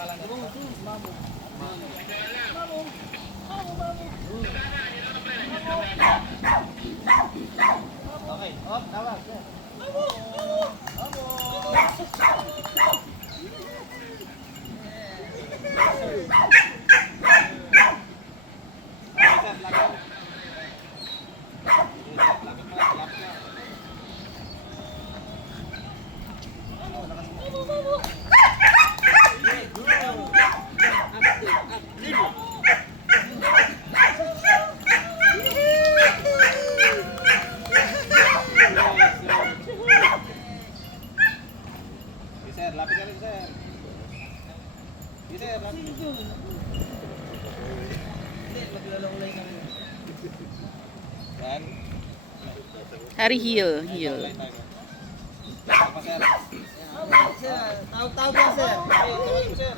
Okay, op, tawag. Sir, lapit ka rin, sir. Sige, sir, lapit. Hindi, maglalawlay kami. Yan. Hari heel, heel. Apa, sir? Sir, tawag-tawag yan, sir. Okay, tawag, sir.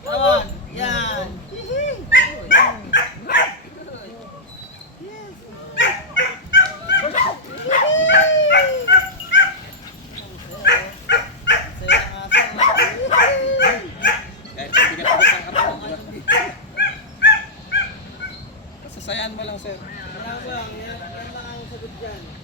Tawag. Yan. Sasayaan mo lang, sir. Yan lang ang sagot dyan.